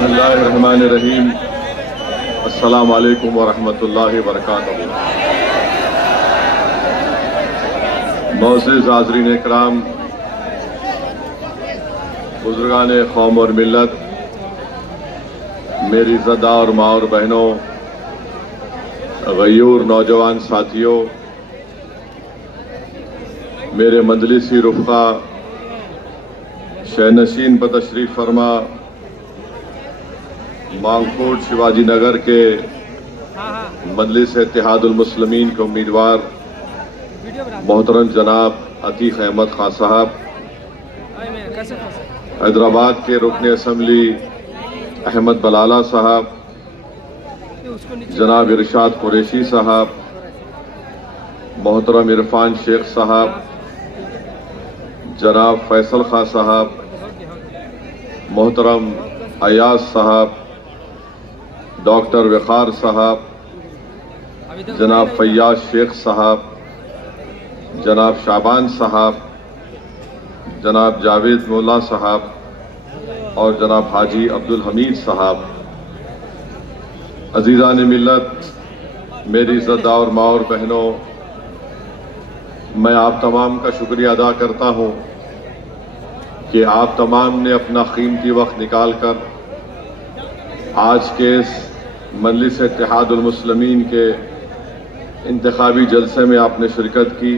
बिस्मिल्लाहिर्रहमानिर्रहीम। अस्सलामु अलैकुम वरहमतुल्लाहि वबरकातुहू। मोअज़्ज़िज़ हाज़रीन इकराम, बुज़ुर्गान कौम और मिल्लत, मेरी ज़दा और माँ और बहनों, गयूर नौजवान साथियों, मेरे मजलिसी रुफ़क़ा, शहनशीन पर तशरीफ़ फरमा मांगकोट शिवाजी नगर के मजलिस इत्तेहादुल मुस्लिमीन के उम्मीदवार मोहतरम जनाब अतीक अहमद खान साहब, हैदराबाद के रुकन असम्बली अहमद बलाला साहब, जनाब इरशाद कुरैशी साहब, मोहतरम इरफान शेख साहब, जनाब फैसल खान साहब, मोहतरम अयाज साहब, डॉक्टर वक़ार साहब, जनाब फैयाज शेख साहब, जनाब शाबान साहब, जनाब जावेद मोल्ला साहब और जनाब हाजी अब्दुल हमीद साहब, अजीज़ान मिल्लत, मेरी ज़दा और माँ और बहनों, मैं आप तमाम का शुक्रिया अदा करता हूँ कि आप तमाम ने अपना कीमती वक्त निकाल कर आज के इस मजलिस इत्तेहादुल मुस्लिमीन के इंतखाबी जलसे में आपने शिरकत की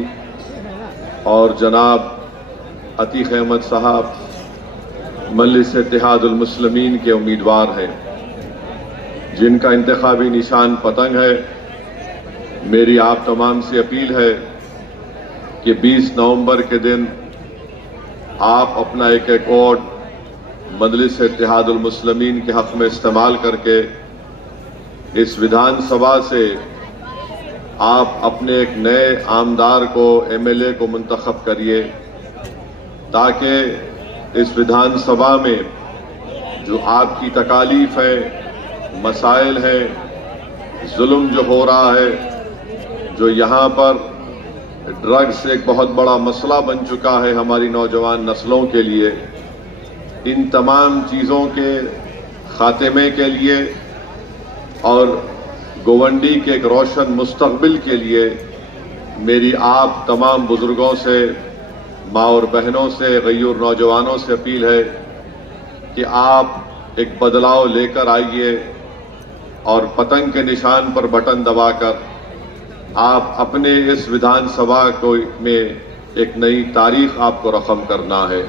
और जनाब अतीक अहमद साहब मजलिस इत्तेहादुल मुस्लिमीन के उम्मीदवार हैं, जिनका इंतखाबी निशान पतंग है। मेरी आप तमाम से अपील है कि 20 नवंबर के दिन आप अपना एक वोट मजलिस इत्तेहादुल मुस्लिमीन के हक में इस्तेमाल करके इस विधानसभा से आप अपने एक नए आमदार को, एमएलए को मुंतखब करिए, ताकि इस विधानसभा में जो आपकी तकालीफ है, मसाइल है, जुल्म जो हो रहा है, जो यहाँ पर ड्रग्स एक बहुत बड़ा मसला बन चुका है हमारी नौजवान नस्लों के लिए, इन तमाम चीज़ों के खात्मे के लिए और गोवंडी के एक रोशन मुस्तकबिल के लिए मेरी आप तमाम बुजुर्गों से, माँ और बहनों से, गयूर नौजवानों से अपील है कि आप एक बदलाव लेकर आइए और पतंग के निशान पर बटन दबाकर आप अपने इस विधानसभा को में एक नई तारीख आपको रकम करना है।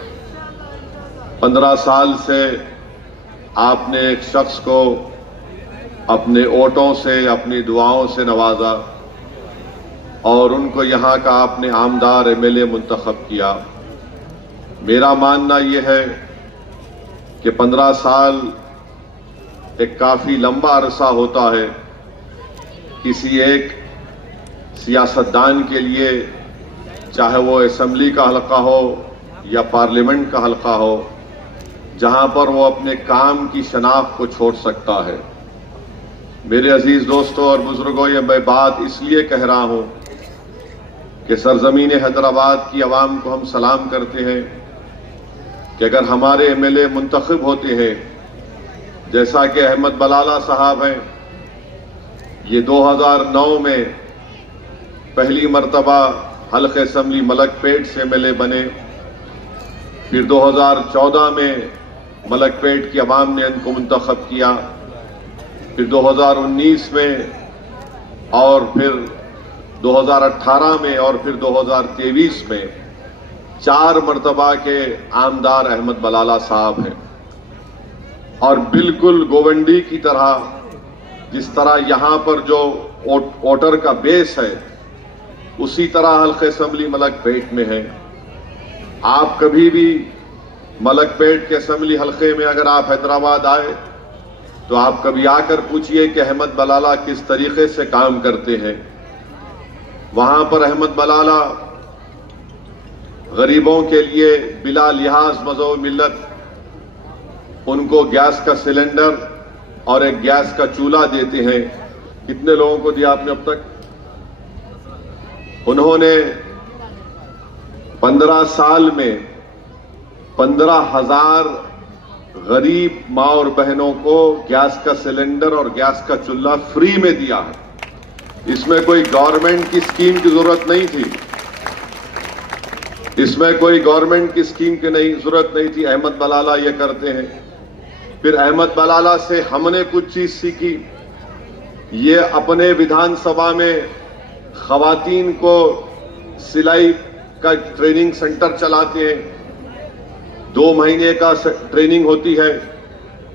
15 साल से आपने एक शख्स को अपने वोटों से, अपनी दुआओं से नवाजा और उनको यहाँ का आपने आमदार एमएलए मुंतखब किया। मेरा मानना यह है कि 15 साल एक काफी लंबा अरसा होता है किसी एक सियासतदान के लिए, चाहे वो असेंबली का हलका हो या पार्लियामेंट का हलका हो, जहां पर वो अपने काम की शनाख्त को छोड़ सकता है। मेरे अजीज दोस्तों और बुजुर्गों, ये मैं बात इसलिए कह रहा हूं कि सरजमीन हैदराबाद की आवाम को हम सलाम करते हैं कि अगर हमारे एमएलए मुंतखब होते हैं, जैसा कि अहमद बलाला साहब हैं, ये 2009 में पहली मरतबा हल्के असम्बली मलकपेट से एमएलए बने, फिर 2014 में मलकपेट की आवाम ने इनको मुंतखब किया, फिर 2019 में और फिर 2018 में और फिर 2023 में 4 मरतबा के आमदार अहमद बलाला साहब हैं। और बिल्कुल गोवंडी की तरह, जिस तरह यहां पर जो वोटर का बेस है, उसी तरह हल्के असम्बली मलकपेट में है। आप कभी भी मलकपेट के असम्बली हल्के में अगर आप हैदराबाद आए तो आप कभी आकर पूछिए कि अहमद बलाला किस तरीके से काम करते हैं। वहां पर अहमद बलाला गरीबों के लिए बिला लिहाज मज़हब मिल्लत उनको गैस का सिलेंडर और एक गैस का चूल्हा देते हैं। कितने लोगों को दिया आपने अब तक? उन्होंने 15 साल में 15,000 गरीब माँ और बहनों को गैस का सिलेंडर और गैस का चूल्हा फ्री में दिया है। इसमें कोई गवर्नमेंट की स्कीम की जरूरत नहीं थी, इसमें कोई गवर्नमेंट की स्कीम की जरूरत नहीं थी। अहमद बलाला ये करते हैं। फिर अहमद बलाला से हमने कुछ चीज सीखी। ये अपने विधानसभा में खवातीन को सिलाई का ट्रेनिंग सेंटर चलाते हैं। 2 महीने का ट्रेनिंग होती है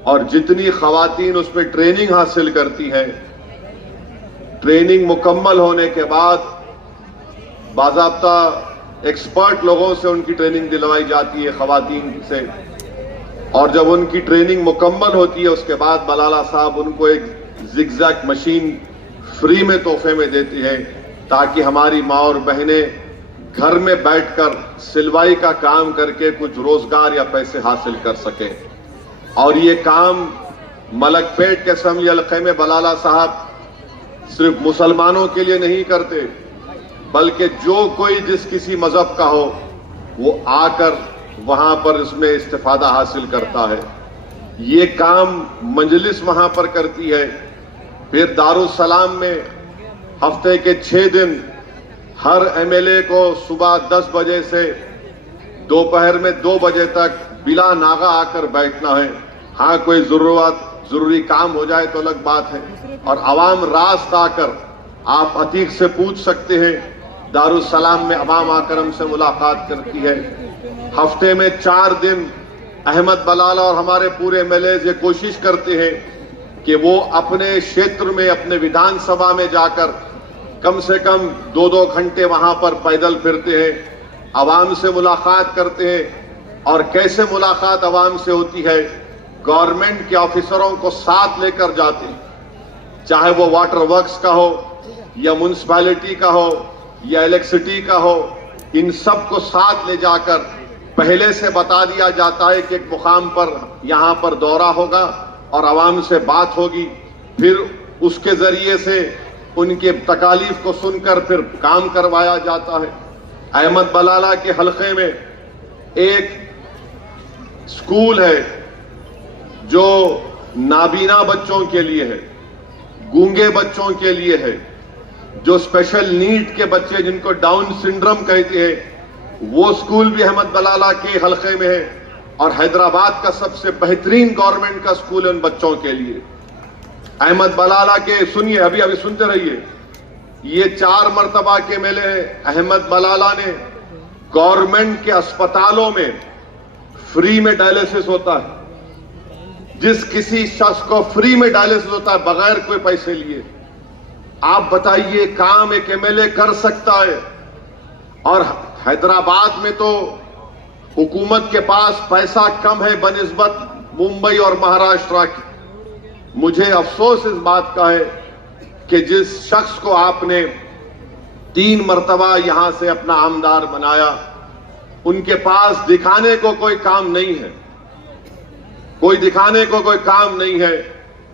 और जितनी खवातीन उसमें ट्रेनिंग हासिल करती हैं, ट्रेनिंग मुकम्मल होने के बाद बाज़ाब्ता एक्सपर्ट लोगों से उनकी ट्रेनिंग दिलवाई जाती है खवातीन से। और जब उनकी ट्रेनिंग मुकम्मल होती है उसके बाद बलाला साहब उनको एक जिगजैग मशीन फ्री में तोहफे में देते हैं ताकि हमारी माँ और बहनें घर में बैठकर सिलवाई का काम करके कुछ रोजगार या पैसे हासिल कर सके। और ये काम मलकपेट के असेंबली हल्के में बलाला साहब सिर्फ मुसलमानों के लिए नहीं करते, बल्कि जो कोई जिस किसी मजहब का हो वो आकर वहां पर इसमें इस्तिफादा हासिल करता है। ये काम मजलिस वहां पर करती है। फिर दारुस्सलाम में हफ्ते के 6 दिन हर एमएलए को सुबह 10 बजे से दोपहर में 2 बजे तक बिला नागा आकर बैठना है। हाँ, कोई जरूरी काम हो जाए तो अलग बात है। और अवाम रास्त आकर आप अतीक से पूछ सकते हैं। दारुस्सलाम में अवाम आकर हमसे मुलाकात करती है। हफ्ते में 4 दिन अहमद बलाला और हमारे पूरे एमएलए ये कोशिश करते हैं कि वो अपने क्षेत्र में अपने विधानसभा में जाकर कम से कम 2-2 घंटे वहां पर पैदल फिरते हैं, अवाम से मुलाकात करते हैं। और कैसे मुलाकात अवाम से होती है, गवर्नमेंट के ऑफिसरों को साथ लेकर जाते हैं, चाहे वो वाटर वर्क्स का हो या म्युनिसिपैलिटी का हो या इलेक्ट्रिसिटी का हो, इन सब को साथ ले जाकर पहले से बता दिया जाता है कि एक मुकाम पर यहां पर दौरा होगा और अवाम से बात होगी। फिर उसके जरिए से उनके तकालीफ को सुनकर फिर काम करवाया जाता है। अहमद बलाला के हलके में एक स्कूल है जो नाबीना बच्चों के लिए है, गूंगे बच्चों के लिए है, जो स्पेशल नीड के बच्चे जिनको डाउन सिंड्रोम कहते हैं, वो स्कूल भी अहमद बलाला के हलके में है। और हैदराबाद का सबसे बेहतरीन गवर्नमेंट का स्कूल है उन बच्चों के लिए। अहमद बलाला के सुनिए, अभी सुनते रहिए, ये 4 मरतबा के मेले अहमद बलाला ने गवर्नमेंट के अस्पतालों में फ्री में डायलिसिस होता है। जिस किसी शख्स को फ्री में डायलिसिस होता है बगैर कोई पैसे लिए। आप बताइए, काम एक एमएलए कर सकता है? और हैदराबाद में तो हुकूमत के पास पैसा कम है बनिस्बत मुंबई और महाराष्ट्र की। मुझे अफसोस इस बात का है कि जिस शख्स को आपने 3 मरतबा यहां से अपना आमदार बनाया, उनके पास दिखाने को कोई काम नहीं है, कोई दिखाने को कोई काम नहीं है।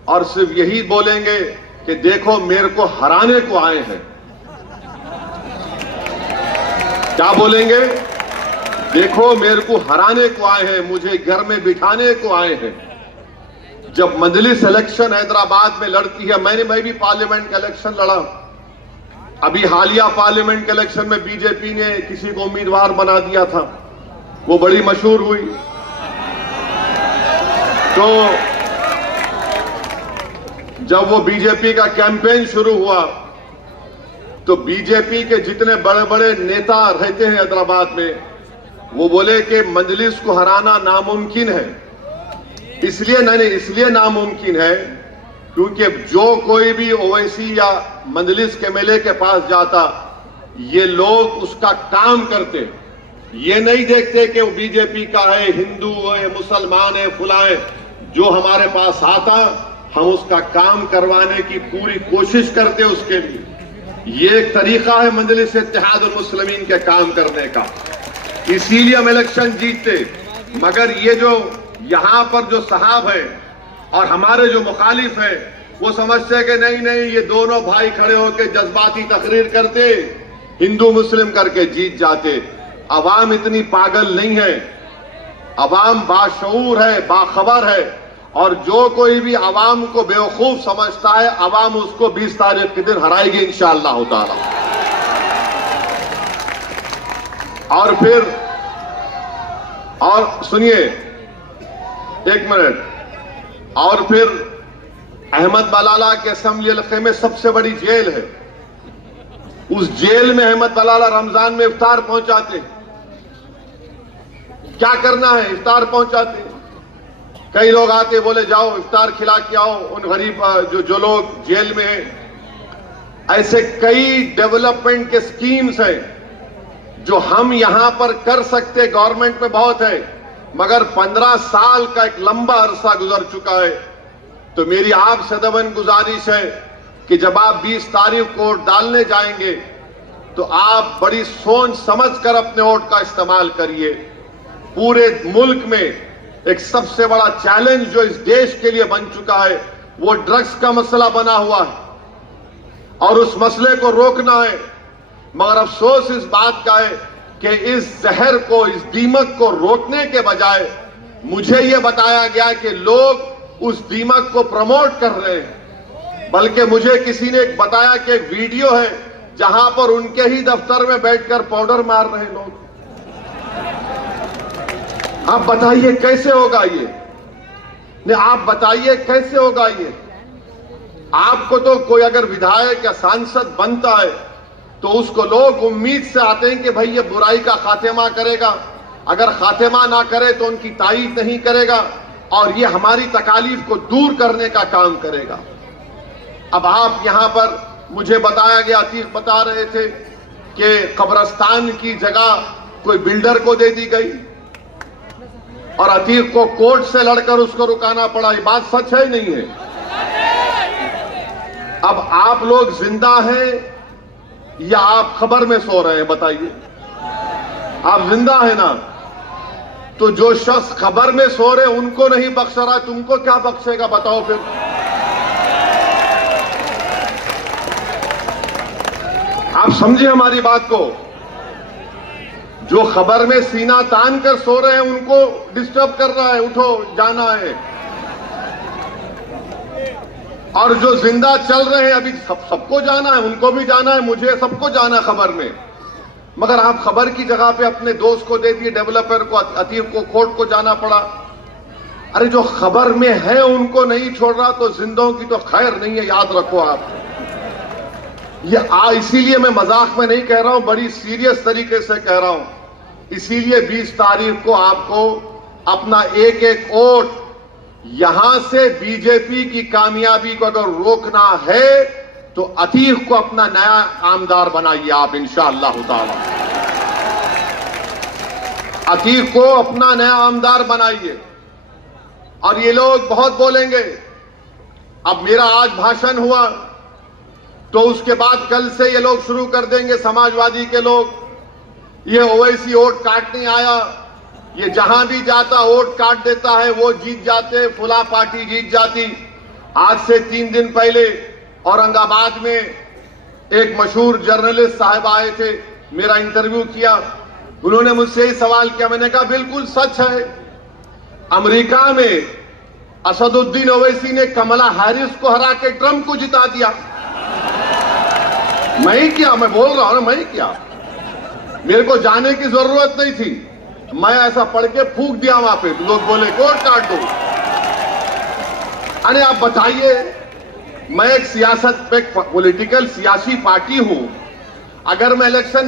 और सिर्फ यही बोलेंगे कि देखो मेरे को हराने को आए हैं। क्या बोलेंगे? देखो मेरे को हराने को आए हैं, मुझे घर में बिठाने को आए हैं। जब मजलिस इलेक्शन हैदराबाद में लड़ती है, मैं भी पार्लियामेंट का इलेक्शन लड़ा। अभी हालिया पार्लियामेंट के इलेक्शन में बीजेपी ने किसी को उम्मीदवार बना दिया था, वो बड़ी मशहूर हुई। तो जब वो बीजेपी का कैंपेन शुरू हुआ तो बीजेपी के जितने बड़े बड़े नेता रहते हैं हैदराबाद में, वो बोले कि मजलिस को हराना नामुमकिन है। इसलिए नामुमकिन है क्योंकि जो कोई भी ओवैसी या मजलिस के एमएलए के पास जाता, ये लोग उसका काम करते, ये नहीं देखते कि वो बीजेपी का है, हिंदू है, मुसलमान है, फुला है। जो हमारे पास आता हम उसका काम करवाने की पूरी कोशिश करते उसके लिए। ये एक तरीका है मजलिस इत्तेहादुल मुस्लिमीन के काम करने का, इसीलिए हम इलेक्शन जीतते। मगर ये जो यहां पर जो साहब है और हमारे जो मुखालिफ है, वो समझते हैं कि नहीं ये दोनों भाई खड़े होकर जज्बाती तकरीर करते, हिंदू मुस्लिम करके जीत जाते। अवाम इतनी पागल नहीं है। अवाम बाशऊर है, बाखबर है, और जो कोई भी अवाम को बेवकूफ समझता है, अवाम उसको 20 तारीख के दिन हराएगी इंशाअल्लाह ताला। और फिर और सुनिए एक मिनट, और फिर अहमद बलाला के असेंबली हल्के में सबसे बड़ी जेल है, उस जेल में अहमद बलाला रमजान में इफ्तार पहुंचाते। क्या करना है, इफ्तार पहुंचाते। कई लोग आते बोले जाओ इफ्तार खिला के आओ उन गरीब जो लोग जेल में हैं। ऐसे कई डेवलपमेंट के स्कीम्स हैं जो हम यहां पर कर सकते, गवर्नमेंट में बहुत है, मगर 15 साल का एक लंबा अरसा गुजर चुका है। तो मेरी आपसे दबन गुजारिश है कि जब आप 20 तारीख को वोट डालने जाएंगे तो आप बड़ी सोच समझ कर अपने वोट का इस्तेमाल करिए। पूरे मुल्क में एक सबसे बड़ा चैलेंज जो इस देश के लिए बन चुका है वो ड्रग्स का मसला बना हुआ है और उस मसले को रोकना है। मगर अफसोस इस बात का है कि इस जहर को, इस दीमक को रोकने के बजाय मुझे यह बताया गया कि लोग उस दीमक को प्रमोट कर रहे हैं। बल्कि मुझे किसी ने बताया कि एक वीडियो है जहां पर उनके ही दफ्तर में बैठकर पाउडर मार रहे लोग। आप बताइए कैसे होगा ये? नहीं, आप बताइए कैसे होगा ये? आपको तो कोई अगर विधायक या सांसद बनता है तो उसको लोग उम्मीद से आते हैं कि भाई ये बुराई का खात्मा करेगा, अगर खात्मा ना करे तो उनकी तायीद नहीं करेगा और ये हमारी तकालीफ को दूर करने का काम करेगा। अब आप यहां पर मुझे बताया गया, अतीक बता रहे थे कि कब्रस्तान की जगह कोई बिल्डर को दे दी गई और अतीक को कोर्ट से लड़कर उसको रुकाना पड़ा। ये बात सच है नहीं है? अब आप लोग जिंदा हैं या आप खबर में सो रहे हैं? बताइए। आप जिंदा है ना? तो जो शख्स खबर में सो रहे उनको नहीं बख्श रहा, तुमको क्या बख्शेगा? बताओ फिर। आप समझे हमारी बात को? जो खबर में सीना तान कर सो रहे हैं उनको डिस्टर्ब कर रहा है, उठो जाना है। और जो जिंदा चल रहे हैं अभी सबको जाना है, उनको भी जाना है, मुझे, सबको जाना है खबर में। मगर आप खबर की जगह पे अपने दोस्त को दे दिए, डेवलपर को, अतीक को कोर्ट को जाना पड़ा। अरे जो खबर में है उनको नहीं छोड़ रहा तो जिंदों की तो खैर नहीं है, याद रखो आप। ये इसीलिए मैं मजाक में नहीं कह रहा हूं, बड़ी सीरियस तरीके से कह रहा हूं। इसीलिए 20 तारीख को आपको अपना एक एक वोट, यहां से बीजेपी की कामयाबी को अगर रोकना है तो अतीक को अपना नया आमदार बनाइए आप इंशाअल्लाह ताला। अतीक को अपना नया आमदार बनाइए। और ये लोग बहुत बोलेंगे। अब मेरा आज भाषण हुआ तो उसके बाद कल से ये लोग शुरू कर देंगे, समाजवादी के लोग, ये ओवैसी वोट काटने आया, ये जहां भी जाता वोट काट देता है, वो जीत जाते, फुला पार्टी जीत जाती। आज से 3 दिन पहले औरंगाबाद में एक मशहूर जर्नलिस्ट साहब आए थे, मेरा इंटरव्यू किया। उन्होंने मुझसे ही सवाल किया, मैंने कहा बिल्कुल सच है। अमेरिका में असदुद्दीन ओवैसी ने कमला हैरिस को हरा के ट्रंप को जिता दिया। मैं ही किया, मैं बोल रहा हूं ना, मैं ही किया। मेरे को जाने की जरूरत नहीं थी, मैं ऐसा पढ़ के फूंक दिया वहां पे। लोग बोले कोर्ट काट दो। अरे आप बताइए, मैं एक सियासत पे पॉलिटिकल सियासी पार्टी हूं, अगर मैं इलेक्शन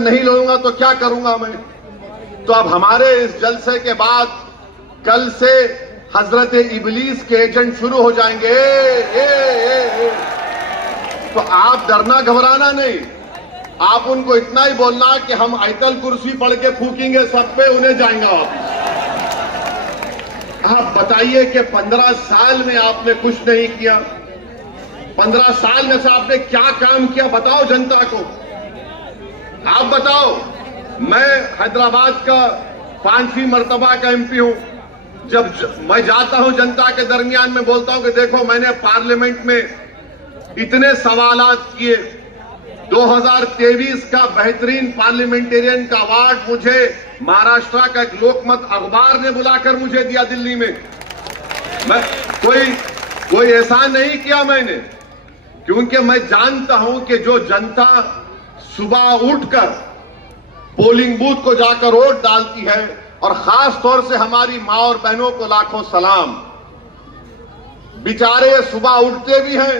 नहीं लड़ूंगा तो क्या करूंगा मैं? तो अब हमारे इस जलसे के बाद कल से हजरत इबलीस के एजेंट शुरू हो जाएंगे। तो आप डरना घबराना नहीं, आप उनको इतना ही बोलना कि हम आयतल कुर्सी पढ़ के फूकेंगे सब पे, उन्हें जाएंगे वापस। आप बताइए कि 15 साल में आपने कुछ नहीं किया। 15 साल में से आपने क्या काम किया बताओ जनता को, आप बताओ। मैं हैदराबाद का 5वीं मर्तबा का एमपी हूं। जब मैं जाता हूं जनता के दरमियान में बोलता हूं कि देखो मैंने पार्लियामेंट में इतने सवालात किए, 2023 का बेहतरीन पार्लियामेंटेरियन का अवार्ड मुझे महाराष्ट्र का एक लोकमत अखबार ने बुलाकर मुझे दिया दिल्ली में। मैं कोई एहसान नहीं किया मैंने, क्योंकि मैं जानता हूं कि जो जनता सुबह उठकर पोलिंग बूथ को जाकर वोट डालती है, और खास तौर से हमारी मां और बहनों को लाखों सलाम। बेचारे सुबह उठते भी हैं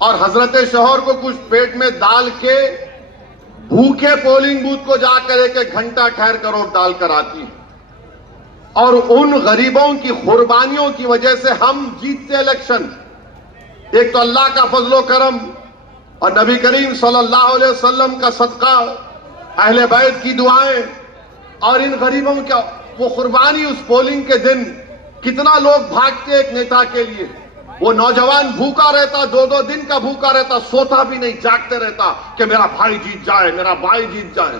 और हजरत शौहर को कुछ पेट में डाल के भूखे पोलिंग बूथ को जाकर एक एक घंटा ठहर कर वोट डालकर आती हैं। और उन गरीबों की कुर्बानियों की वजह से हम जीतते इलेक्शन। एक तो अल्लाह का फजलो करम और नबी करीम सल्लल्लाहु अलैहि वसल्लम का सदका, अहले बैत की दुआएं, और इन गरीबों का वो कुर्बानी। उस पोलिंग के दिन कितना लोग भागते एक नेता के लिए। वो नौजवान भूखा रहता, 2-2 दिन का भूखा रहता, सोता भी नहीं, जागते रहता कि मेरा भाई जीत जाए, मेरा भाई जीत जाए,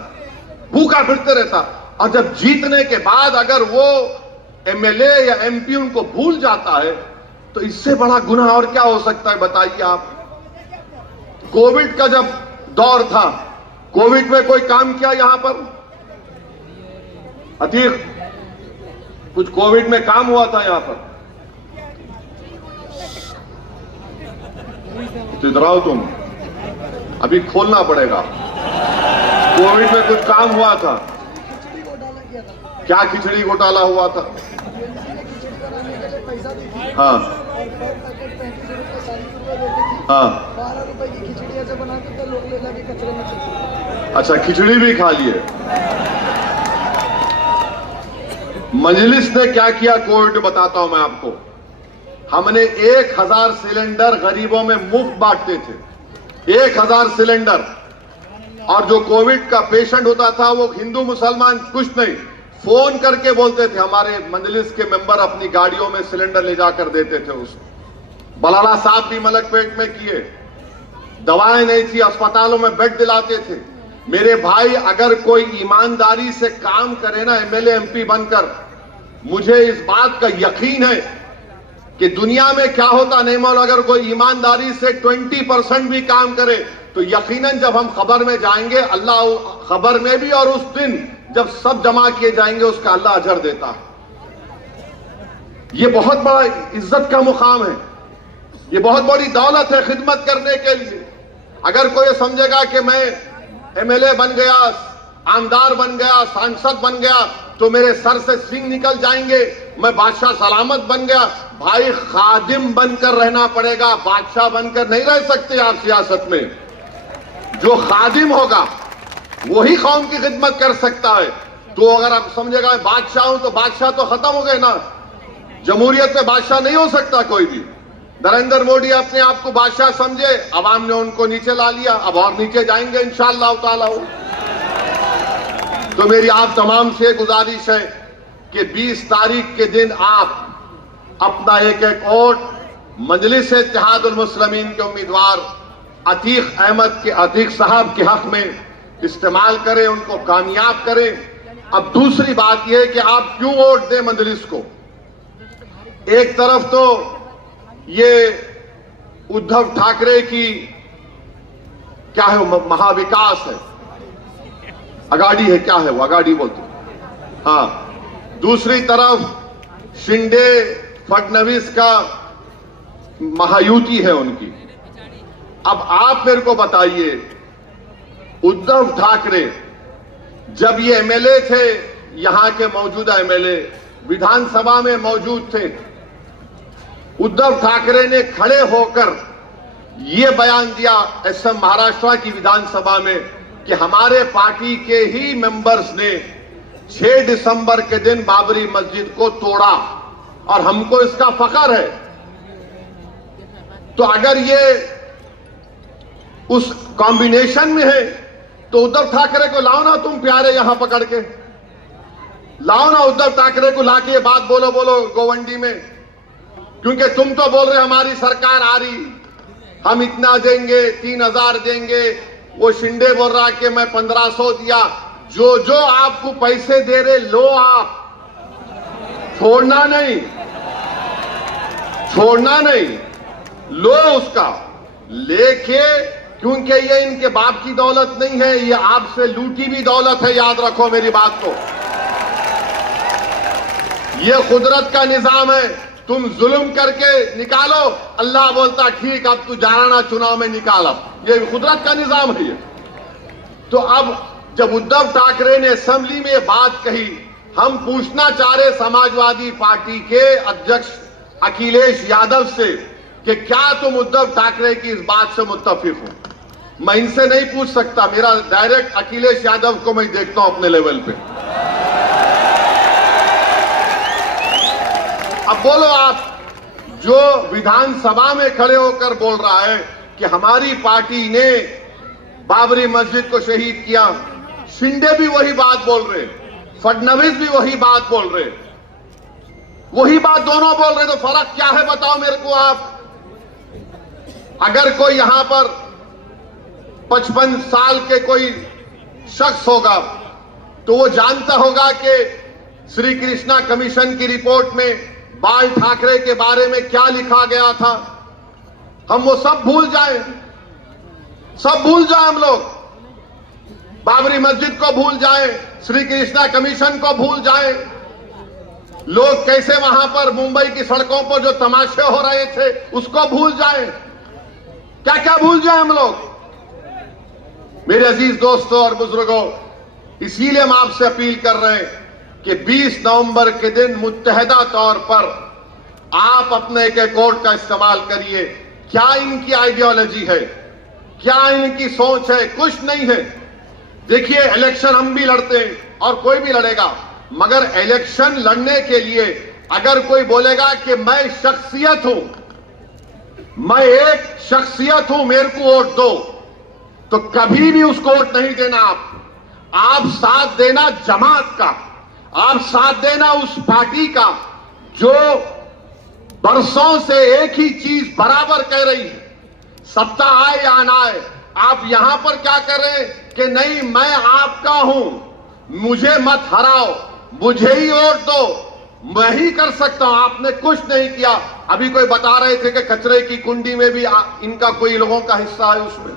भूखा फिरते रहता। और जब जीतने के बाद अगर वो एमएलए या एमपी उनको भूल जाता है, तो इससे बड़ा गुनाह और क्या हो सकता है, बताइए आप। कोविड का जब दौर था, कोविड में कोई काम किया यहां पर? अतीक, कुछ कोविड में काम हुआ था यहां पर? तो इधर आओ तुम, अभी खोलना पड़ेगा। कोविड में कुछ काम हुआ था? क्या खिचड़ी घोटाला हुआ था? हाँ हाँ, 12 रुपए की खिचड़ी ऐसे बनाते थे, लोग ले लगे कचरे में चलते। अच्छा, खिचड़ी भी खा लिए। मजलिस ने क्या किया कोविड, बताता हूं मैं आपको। हमने 1000 सिलेंडर गरीबों में मुफ्त बांटते थे, 1000 सिलेंडर। और जो कोविड का पेशेंट होता था, वो हिंदू मुसलमान कुछ नहीं, फोन करके बोलते थे। हमारे मजलिस के मेंबर अपनी गाड़ियों में सिलेंडर ले जाकर देते थे उसको। बलाला साहब भी मलकपेट में किए, दवाएं नहीं थी, अस्पतालों में बेड दिलाते थे। मेरे भाई, अगर कोई ईमानदारी से काम करे ना एमएलए एमपी बनकर, मुझे इस बात का यकीन है कि दुनिया में क्या होता नहीं मालूम, अगर कोई ईमानदारी से 20% भी काम करे तो यकीनन जब हम खबर में जाएंगे, अल्लाह खबर में भी, और उस दिन जब सब जमा किए जाएंगे उसका अल्लाह अजर देता है। ये बहुत बड़ा इज्जत का मुकाम है, ये बहुत बड़ी दौलत है खिदमत करने के लिए। अगर कोई समझेगा कि मैं एमएलए बन गया, आमदार बन गया, सांसद बन गया, तो मेरे सर से सिंग निकल जाएंगे, मैं बादशाह सलामत बन गया। भाई, खादिम बनकर रहना पड़ेगा, बादशाह बनकर नहीं रह सकते आप सियासत में। जो खादिम होगा वही कौम की खिदमत कर सकता है। तो अगर आप समझेगा बादशाह हूं, तो बादशाह तो खत्म हो गए ना। जमहूरियत में बादशाह नहीं हो सकता कोई भी। नरेंद्र मोदी अपने आप को बादशाह समझे, अवाम ने उनको नीचे ला लिया, अब और नीचे जाएंगे इंशाअल्लाह ताला। तो मेरी आप तमाम से गुजारिश है कि 20 तारीख के दिन आप अपना एक एक वोट मजलिस इत्तेहादुल मुस्लिमीन के उम्मीदवार अतीक अहमद के, अतीक साहब के हक में इस्तेमाल करें, उनको कामयाब करें। अब दूसरी बात यह है कि आप क्यों वोट दें मजलिस को। एक तरफ तो ये उद्धव ठाकरे की क्या है, महाविकास है, अगाड़ी है, क्या है वो, अगाड़ी बोलते हैं, हाँ। दूसरी तरफ शिंदे फडणवीस का महायुति है उनकी। अब आप मेरे को बताइए, उद्धव ठाकरे जब ये एमएलए थे, यहां के मौजूदा एमएलए विधानसभा में मौजूद थे, उद्धव ठाकरे ने खड़े होकर यह बयान दिया एसएम महाराष्ट्र की विधानसभा में कि हमारे पार्टी के ही मेंबर्स ने 6 दिसंबर के दिन बाबरी मस्जिद को तोड़ा और हमको इसका फख्र है। तो अगर ये उस कॉम्बिनेशन में है तो उद्धव ठाकरे को लाओ ना तुम प्यारे, यहां पकड़ के लाओ ना उद्धव ठाकरे को, लाके ये बात बोलो गोवंडी में। क्योंकि तुम तो बोल रहे हमारी सरकार आ रही, हम इतना देंगे, 3000 देंगे। वो शिंदे बोल रहा कि मैं 1500 दिया। जो आपको पैसे दे रहे लो, आप छोड़ना नहीं, लो उसका, लेके क्योंकि ये इनके बाप की दौलत नहीं है, ये आपसे लूटी भी दौलत है। याद रखो मेरी बात को। ये कुदरत का निजाम है। तुम जुल्म करके निकालो, अल्लाह बोलता ठीक, अब तू जाना चुनाव में निकाला। ये कुदरत का निजाम है ये। तो अब जब उद्धव ठाकरे ने असेंबली में बात कही, हम पूछना चाह रहे समाजवादी पार्टी के अध्यक्ष अखिलेश यादव से कि क्या तुम उद्धव ठाकरे की इस बात से मुत्तफिक हो? मैं इनसे नहीं पूछ सकता, मेरा डायरेक्ट अखिलेश यादव को मैं देखता हूं अपने लेवल पे। अब बोलो आप, जो विधानसभा में खड़े होकर बोल रहा है कि हमारी पार्टी ने बाबरी मस्जिद को शहीद किया, शिंदे भी वही बात बोल रहे, फडणवीस भी वही बात बोल रहे, वही बात दोनों बोल रहे, तो फर्क क्या है बताओ मेरे को आप। अगर कोई यहां पर 55 साल के कोई शख्स होगा तो वो जानता होगा कि श्री कृष्णा कमीशन की रिपोर्ट में बाल ठाकरे के बारे में क्या लिखा गया था। हम वो सब भूल जाएं, सब भूल जाएं हम लोग, बाबरी मस्जिद को भूल जाएं, श्री कृष्णा कमीशन को भूल जाएं, लोग कैसे वहां पर मुंबई की सड़कों पर जो तमाशे हो रहे थे उसको भूल जाएं, क्या क्या भूल जाएं हम लोग। मेरे अजीज दोस्तों और बुजुर्गों, इसीलिए हम आपसे अपील कर रहे हैं कि 20 नवंबर के दिन मुत्तहदा तौर पर आप अपने एक वोट का इस्तेमाल करिए। क्या इनकी आइडियोलॉजी है, क्या इनकी सोच है? कुछ नहीं है। देखिए, इलेक्शन हम भी लड़ते हैं और कोई भी लड़ेगा, मगर इलेक्शन लड़ने के लिए अगर कोई बोलेगा कि मैं शख्सियत हूं, मैं एक शख्सियत हूं, मेरे को वोट दो, तो कभी भी उसको वोट नहीं देना। आप साथ देना जमात का, आप साथ देना उस पार्टी का जो बरसों से एक ही चीज बराबर कह रही है, सत्ता आए या ना आए। आप यहां पर क्या कर रहे हैं कि नहीं, मैं आपका हूं, मुझे मत हराओ, मुझे ही वोट दो, मैं ही कर सकता हूं। आपने कुछ नहीं किया। अभी कोई बता रहे थे कि कचरे की कुंडी में भी इनका कोई लोगों का हिस्सा है, उसमें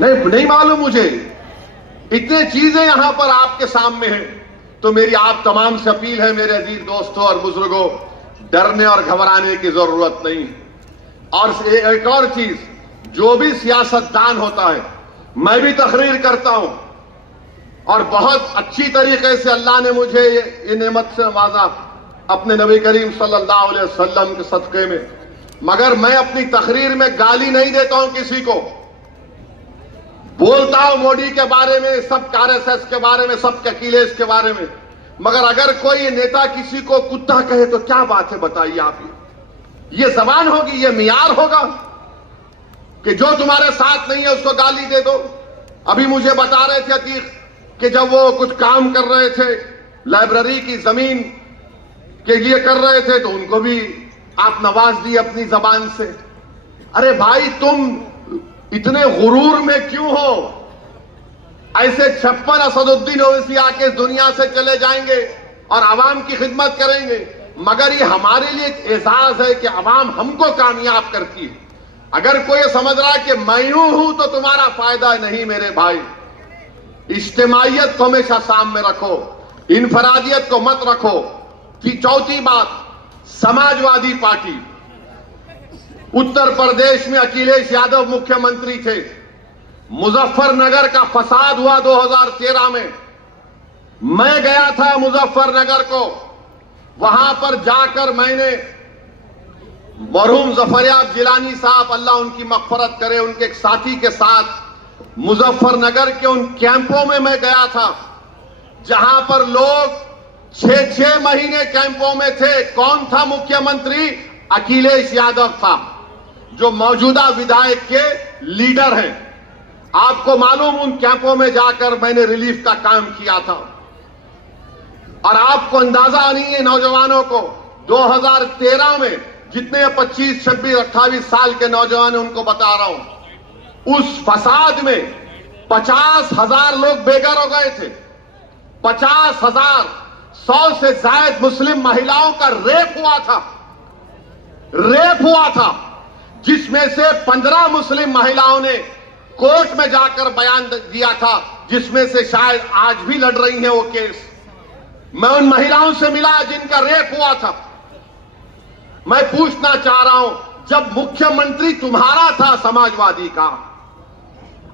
नहीं मालूम मुझे। इतने चीजें यहां पर आपके सामने हैं। तो मेरी आप तमाम से अपील है मेरे अजीज दोस्तों और बुजुर्गों, डरने और घबराने की जरूरत नहीं। और एक और चीज, जो भी सियासतदान होता है, मैं भी तकरीर करता हूं और बहुत अच्छी तरीके से अल्लाह ने मुझे ये नेमत से नवाजा अपने नबी करीम सल्लल्लाहु अलैहि वसल्लम के सदके में। मगर मैं अपनी तकरीर में गाली नहीं देता हूं किसी को, बोलता हूं मोदी के बारे में, सब आरएसएस के बारे में, सब अखिलेश के बारे में। मगर अगर कोई नेता किसी को कुत्ता कहे तो क्या बात है बताइए आप। ये जबान होगी, ये मियार होगा कि जो तुम्हारे साथ नहीं है उसको गाली दे दो। अभी मुझे बता रहे थे अतीक कि जब वो कुछ काम कर रहे थे, लाइब्रेरी की जमीन के लिए कर रहे थे, तो उनको भी आप नवाज दी अपनी जबान से। अरे भाई, तुम इतने गुरूर में क्यों हो? ऐसे 56 असदुद्दीन ओवैसी आके दुनिया से चले जाएंगे और आवाम की खिदमत करेंगे, मगर ये हमारे लिए एक एहसास है कि आवाम हमको कामयाब करती है। अगर कोई समझ रहा है कि मैं हूं तो तुम्हारा फायदा नहीं मेरे भाई। इज्तिमाइयत को हमेशा सामने रखो, इनफरादियत को मत रखो। चौथी बात, समाजवादी पार्टी, उत्तर प्रदेश में अखिलेश यादव मुख्यमंत्री थे, मुजफ्फरनगर का फसाद हुआ 2013 में। मैं गया था मुजफ्फरनगर को, वहां पर जाकर मैंने मरहूम जफरयाब जिलानी साहब, अल्लाह उनकी मगफरत करे, उनके एक साथी के साथ मुजफ्फरनगर के उन कैंपों में मैं गया था जहां पर लोग 6-6 महीने कैंपों में थे। कौन था मुख्यमंत्री? अखिलेश यादव था, जो मौजूदा विधायक के लीडर हैं। आपको मालूम, उन कैंपों में जाकर मैंने रिलीफ का काम किया था। और आपको अंदाजा नहीं है नौजवानों को, 2013 में जितने 25, 26, 28 साल के नौजवान हैं उनको बता रहा हूं, उस फसाद में 50,000 लोग बेघर हो गए थे। 50,000, 100 से ज्यादा मुस्लिम महिलाओं का रेप हुआ था, रेप हुआ था। जिसमें से 15 मुस्लिम महिलाओं ने कोर्ट में जाकर बयान दिया था, जिसमें से शायद आज भी लड़ रही हैं वो केस। मैं उन महिलाओं से मिला जिनका रेप हुआ था। मैं पूछना चाह रहा हूं, जब मुख्यमंत्री तुम्हारा था समाजवादी का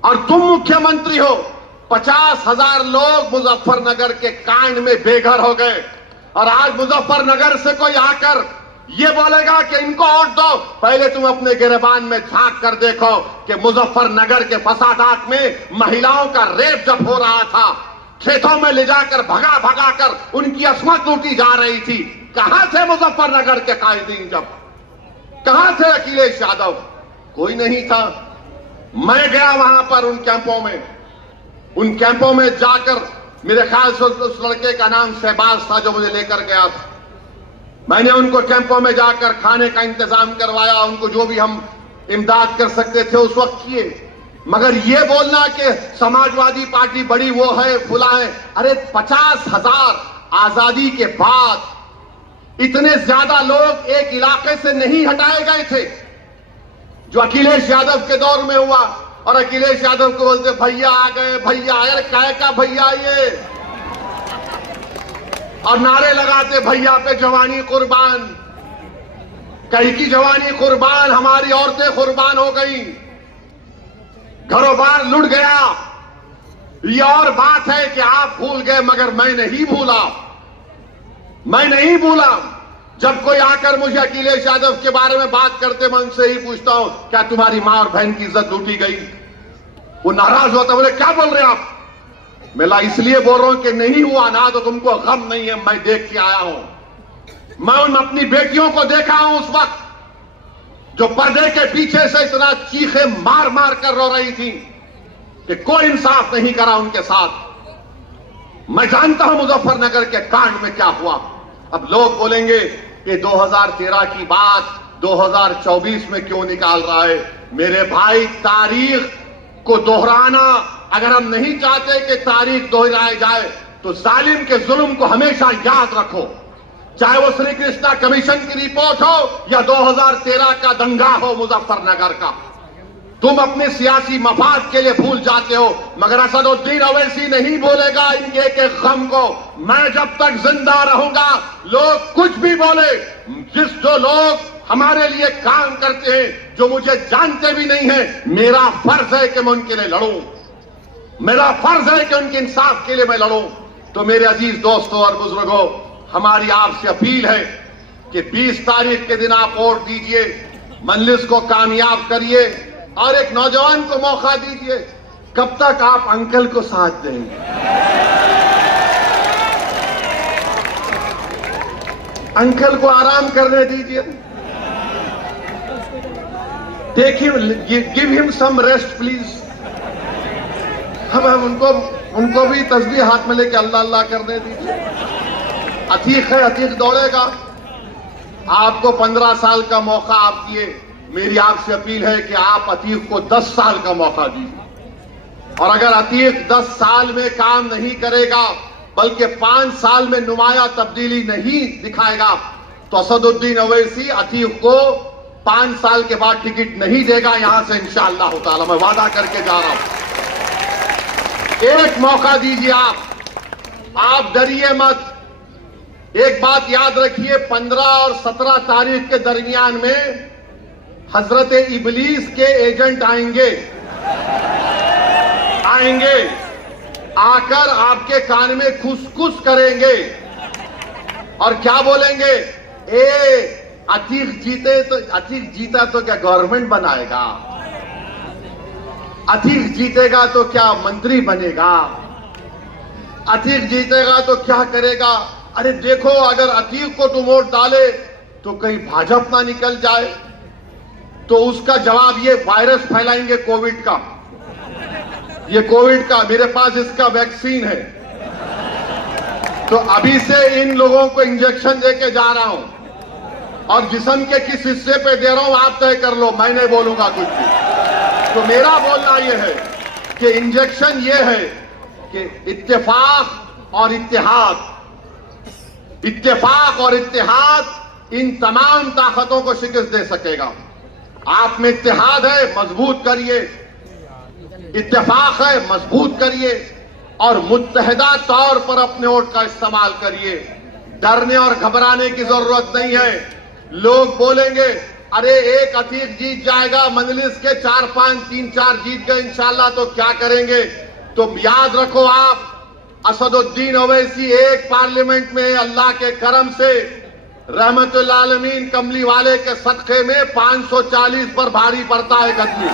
और तुम मुख्यमंत्री हो, 50,000 लोग मुजफ्फरनगर के कांड में बेघर हो गए, और आज मुजफ्फरनगर से कोई आकर ये बोलेगा कि इनको वोट दो। पहले तुम अपने गिरबान में झांक कर देखो कि मुजफ्फरनगर के फसादात में महिलाओं का रेप जब हो रहा था, खेतों में ले जाकर भगा भगा कर उनकी अस्मत लूटी जा रही थी, कहां थे मुजफ्फरनगर के कायदीन? जब कहां थे अखिलेश यादव? कोई नहीं था। मैं गया वहां पर उन कैंपों में जाकर, मेरे ख्याल से उस लड़के का नाम शहबाज था जो मुझे लेकर गया था। मैंने उनको कैंपों में जाकर खाने का इंतजाम करवाया, उनको जो भी हम इमदाद कर सकते थे उस वक्त किए। मगर ये बोलना कि समाजवादी पार्टी बड़ी वो है, फुला है, अरे 50,000 आजादी के बाद इतने ज्यादा लोग एक इलाके से नहीं हटाए गए थे जो अखिलेश यादव के दौर में हुआ। और अखिलेश यादव को बोलते भैया आ गए, भैया आए, काय का भैया ये, और नारे लगाते भैया पे जवानी कुर्बान, कहीं की जवानी कुर्बान, हमारी औरतें कुर्बान हो गई, घरों बार लुट गया। ये और बात है कि आप भूल गए, मगर मैं नहीं भूला। जब कोई आकर मुझे अखिलेश यादव के बारे में बात करते, मैं उनसे ही पूछता हूं क्या तुम्हारी मां और बहन की इज्जत लूटी गई? वो नाराज होता, बोले क्या बोल रहे हैं आप? मैं इसलिए बोल रहा हूं कि नहीं हुआ ना तो तुमको गम नहीं है, मैं देख के आया हूं। मैं उन अपनी बेटियों को देखा हूं उस वक्त जो पर्दे के पीछे से इतना चीखे मार मार कर रो रही थी कि कोई इंसाफ नहीं करा उनके साथ। मैं जानता हूं मुजफ्फरनगर के कांड में क्या हुआ। अब लोग बोलेंगे कि 2013 की बात 2024 में क्यों निकाल रहा है? मेरे भाई, तारीख को दोहराना, अगर हम नहीं चाहते कि तारीख दोहराई जाए तो जालिम के जुल्म को हमेशा याद रखो, चाहे वो श्री कृष्णा कमीशन की रिपोर्ट हो या 2013 का दंगा हो मुजफ्फरनगर का। तुम अपने सियासी मफाद के लिए भूल जाते हो, मगर असदुद्दीन ओवैसी नहीं भूलेगा इनके एक एक गम को। मैं जब तक जिंदा रहूंगा, लोग कुछ भी बोले, जो लोग हमारे लिए काम करते हैं, जो मुझे जानते भी नहीं है, मेरा फर्ज है कि मैं उनके लिए लड़ूं, मेरा फर्ज है कि उनके इंसाफ के लिए मैं लड़ूं। तो मेरे अजीज दोस्तों और बुजुर्गों, हमारी आपसे अपील है कि 20 तारीख के दिन आप वोट दीजिए, मजलिस को कामयाब करिए और एक नौजवान को मौका दीजिए। कब तक आप अंकल को साथ देंगे? अंकल को आराम करने दीजिए। Give him some rest please. हम उनको भी तस्बीह हाथ में लेके अल्लाह अल्लाह करने दीजिए। अतीक है, अतीक दौड़ेगा। आपको 15 साल का मौका आप दिए, मेरी आपसे अपील है कि आप अतीक को 10 साल का मौका दीजिए। और अगर अतीक 10 साल में काम नहीं करेगा, बल्कि 5 साल में नुमाया तब्दीली नहीं दिखाएगा, तो असदुद्दीन ओवैसी अतीक को 5 साल के बाद टिकट नहीं देगा यहां से इंशाअल्लाह ताला। मैं वादा करके जा रहा हूं। एक मौका दीजिए आप डरिए मत। एक बात याद रखिए, 15 और 17 तारीख के दरमियान में हजरत इबलीस के एजेंट आएंगे, आकर आपके कान में खुसखुस करेंगे और क्या बोलेंगे? अतीक जीता तो क्या गवर्नमेंट बनाएगा? अतीक जीतेगा तो क्या मंत्री बनेगा? अतीक जीतेगा तो क्या करेगा? अरे देखो, अगर अतीक को तुम वोट डाले तो कहीं भाजपा ना निकल जाए, तो उसका जवाब ये वायरस फैलाएंगे कोविड का। ये कोविड का, मेरे पास इसका वैक्सीन है, तो अभी से इन लोगों को इंजेक्शन देके जा रहा हूं, और जिस्म के किस हिस्से पे दे रहा हूं आप तय कर लो, मैं नहीं बोलूंगा कुछ भी। तो मेरा बोलना यह है कि इंजेक्शन यह है कि इत्तेफाक और इत्तेहाद इन तमाम ताकतों को शिकस्त दे सकेगा। आप में इत्तेहाद है, मजबूत करिए, इत्तेफाक है, मजबूत करिए और मुत्तहिदा तौर पर अपने वोट का इस्तेमाल करिए। डरने और घबराने की जरूरत नहीं है। लोग बोलेंगे अरे एक अतीक जीत जाएगा, मजलिस के 4-5 3-4 जीत गए इंशाल्लाह तो क्या करेंगे। तो याद रखो, आप असदुद्दीन ओवैसी एक पार्लियामेंट में अल्लाह के करम से रहमतुल आलमीन कमली वाले के सदक़े में 540 पर भारी पड़ता है गद्दी।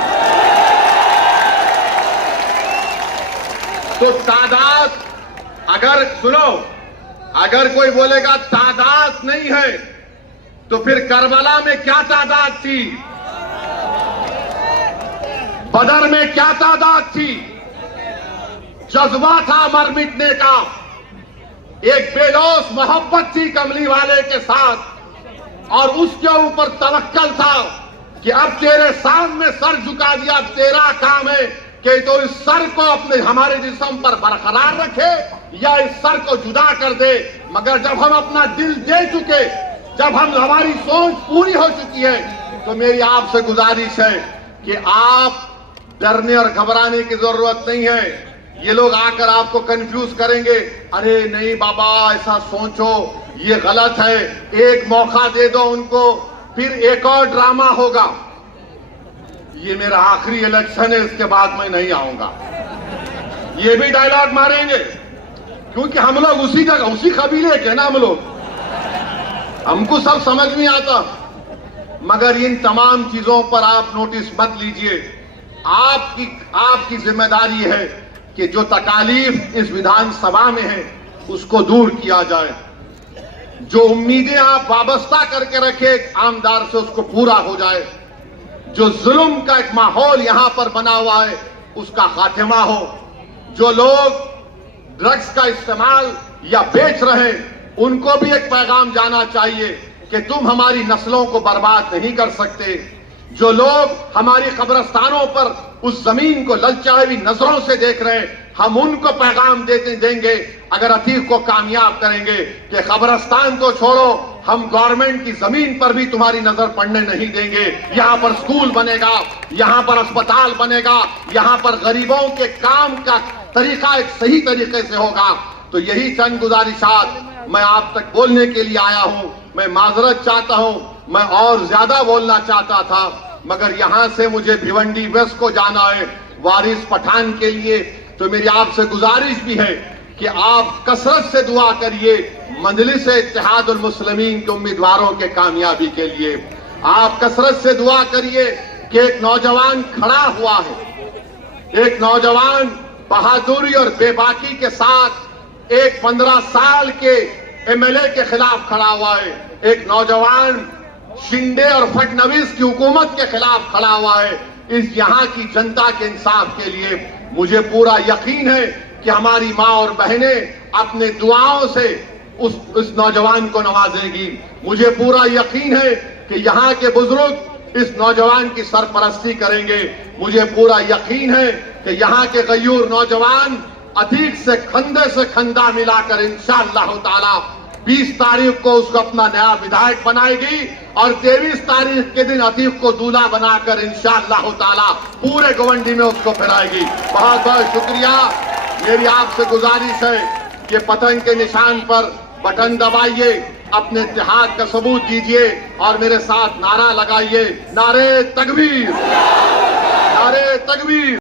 तो तादाद, अगर सुनो, अगर कोई बोलेगा तादाद नहीं है तो फिर करबला में क्या तादाद थी, बदर में क्या तादाद थी। जज्बा था मर मिटने का, एक बेलौस मोहब्बत थी कमली वाले के साथ और उसके ऊपर तवक्कल था कि अब तेरे सामने सर झुका दिया, अब तेरा काम है कि तो इस सर को अपने हमारे जिस्म पर बरकरार रखे या इस सर को जुदा कर दे। मगर जब हम अपना दिल दे चुके, जब हमारी सोच पूरी हो चुकी है, तो मेरी आपसे गुजारिश है कि आप डरने और घबराने की जरूरत नहीं है। ये लोग आकर आपको कंफ्यूज करेंगे, अरे नहीं बाबा ऐसा सोचो, ये गलत है, एक मौका दे दो उनको, फिर एक और ड्रामा होगा। ये मेरा आखिरी इलेक्शन है, इसके बाद मैं नहीं आऊंगा। ये भी डायलॉग मारेंगे क्योंकि हम लोग उसी जगह, उसी कबीले के ना हम लोग, हमको सब समझ नहीं आता। मगर इन तमाम चीजों पर आप नोटिस मत लीजिए। आपकी जिम्मेदारी है कि जो तकालीफ इस विधानसभा में है उसको दूर किया जाए। जो उम्मीदें आप वाबस्ता करके रखे आमदार से, उसको पूरा हो जाए। जो जुल्म का एक माहौल यहां पर बना हुआ है उसका खात्मा हो। जो लोग ड्रग्स का इस्तेमाल या बेच रहे हैं उनको भी एक पैगाम जाना चाहिए कि तुम हमारी नस्लों को बर्बाद नहीं कर सकते। जो लोग हमारी कब्रिस्तानों पर उस जमीन को ललचाई नजरों से देख रहे हैं, हम उनको पैगाम देंगे अगर अतीक को कामयाब करेंगे कि कब्रिस्तान को छोड़ो, हम गवर्नमेंट की जमीन पर भी तुम्हारी नजर पड़ने नहीं देंगे। यहां पर स्कूल बनेगा, यहां पर अस्पताल बनेगा, यहां पर गरीबों के काम का तरीका एक सही तरीके से होगा। तो यही चंद गुजारिशात मैं आप तक बोलने के लिए आया हूं। मैं माजरत चाहता हूं, मैं और ज्यादा बोलना चाहता था, मगर यहां से मुझे भिवंडी वेस्ट को जाना है वारिस पठान के लिए। तो मेरी आपसे गुजारिश भी है कि आप कसरत से दुआ करिए मजलिस इत्तेहादुल मुस्लिमीन के उम्मीदवारों के कामयाबी के लिए। आप कसरत से दुआ करिए कि एक नौजवान खड़ा हुआ है, एक नौजवान बहादुरी और बेबाकी के साथ एक 15 साल के एमएलए के खिलाफ खड़ा हुआ है। एक नौजवान शिंदे और फडणवीस की हुकूमत के खिलाफ खड़ा हुआ है। इस यहाँ की जनता के इंसाफ के लिए मुझे पूरा यकीन है कि हमारी माँ और बहनें अपने दुआओं से उस नौजवान को नवाजेगी। मुझे पूरा यकीन है कि यहाँ के बुजुर्ग इस नौजवान की सरपरस्ती करेंगे। मुझे पूरा यकीन है कि यहाँ के गयूर नौजवान अतीक से खंदा मिलाकर इंशाअल्लाह ताला 20 तारीख को उसको अपना नया विधायक बनाएगी और 23 तारीख के दिन अतीक को दूल्हा बनाकर इंशाअल्लाह ताला पूरे गवंडी में उसको फिराएगी। बहुत बहुत शुक्रिया। मेरी आपसे गुजारिश है कि पतंग के निशान पर बटन दबाइए, अपने इत्तेहाद का सबूत दीजिए और मेरे साथ नारा लगाइए, नारे तकबीर, नारे तकबीर।